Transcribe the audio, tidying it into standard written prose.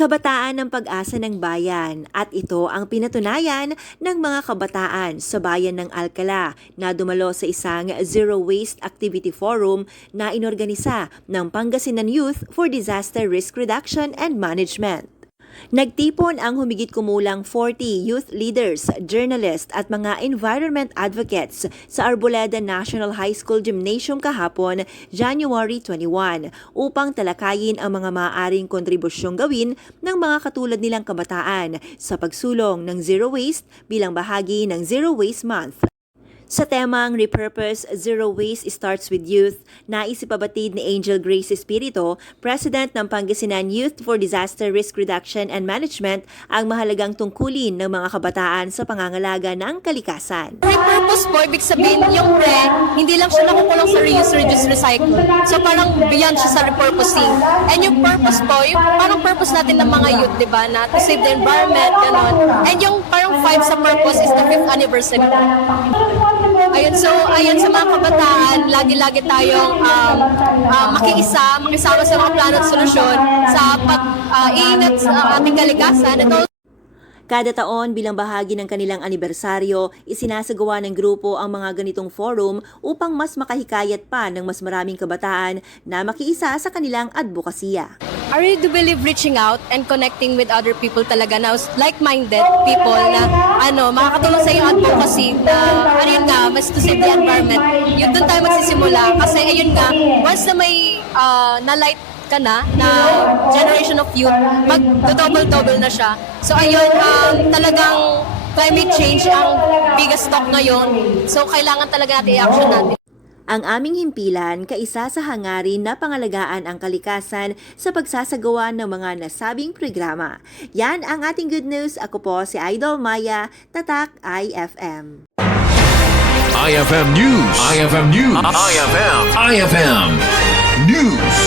Kabataan ng pag-asa ng bayan at ito ang pinatunayan ng mga kabataan sa bayan ng Alcala na dumalo sa isang Zero Waste Activity Forum na inorganisa ng Pangasinan Youth for Disaster Risk Reduction and Management. Nagtipon ang humigit kumulang 40 youth leaders, journalists at mga environment advocates sa Arboleda National High School Gymnasium kahapon, January 21, upang talakayin ang mga maaaring kontribusyong gawin ng mga katulad nilang kabataan sa pagsulong ng Zero Waste bilang bahagi ng Zero Waste Month. Sa temang Repurpose Zero Waste Starts with Youth, naisipabatid ni Angel Grace Espirito, President ng Pangasinan Youth for Disaster Risk Reduction and Management, ang mahalagang tungkulin ng mga kabataan sa pangangalaga ng kalikasan. Repurpose po, ibig sabihin yung hindi lang siya nakukulong sa reuse, reduce, recycle. So parang beyond siya sa repurposing. And yung purpose po, yung parang purpose natin ng mga youth, di ba, na to save the environment, gano'n. And yung parang 5 sa purpose is the 5th anniversary. Ayun, so ayun sa mga kabataan, lagi-lagi tayong makisama sa mga plano at solusyon sa pag-iingat sa ating kalikasan. Kada taon bilang bahagi ng kanilang anibersaryo, isinasagawa ng grupo ang mga ganitong forum upang mas makahikayat pa ng mas maraming kabataan na makiisa sa kanilang advokasya. I really do believe reaching out and connecting with other people talaga na like-minded people na makakatulong sa iyong advocacy na yun nga, mas to save the environment. Yun doon tayo magsisimula kasi ayun nga, once na may na-light ka na generation of youth, mag-double-double na siya. So ayun, talagang climate change ang biggest talk ngayon. So kailangan talaga natin i-action natin. Ang aming himpilan, kaisa sa hangarin na pangalagaan ang kalikasan sa pagsasagawa ng mga nasabing programa. Yan ang ating good news. Ako po si Idol Maya, Tatak IFM. IFM News. IFM News. IFM News.